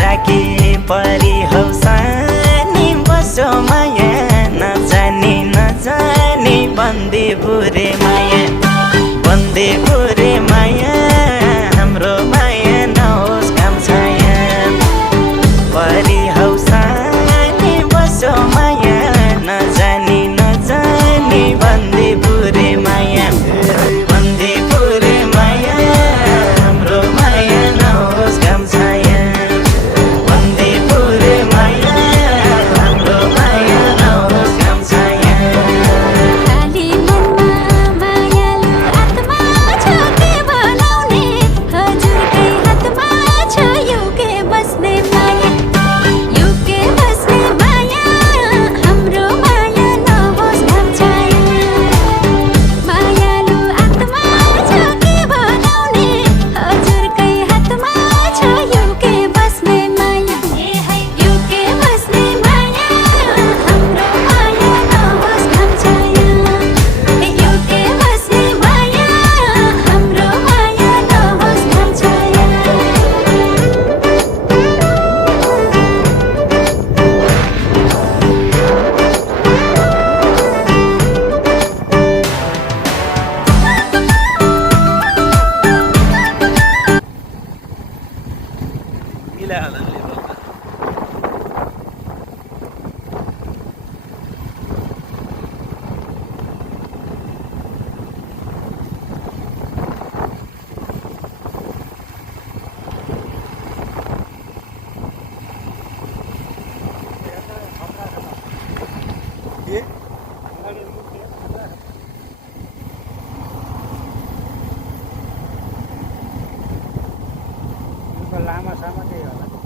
राखी परी हौ सानी बसो माया नजानी नजानी बन्दी बुरे माया बन्दी बुरे माया हाम्रो माया नहोस् काम छाया परी हौ सानी बसो माया नजानी नजानी बन्दी बुरे माया बन्दी बुरे माया हाम्रो माया नहोस् काम छाया बन्दी बुरे माया हाम्रो माया नहोस् काम छाया खाली मनमा मायालु आत्मा छ के बोलाउने हजुरकै हातमा छ युके बस्ने माया युके बस्ने माया हाम्रो माया नहोस् घाम छाया मायालु आत्मा छ के बोलाउने हजुरकै हातमा छ युके बस्ने माया युके बस्ने माया हाम्रो माया नहोस् घाम छाया युके बस्ने माया हाम्रो माया नहोस् घाम छाया मिलाइहाल्नु लामा सामा त्यही होला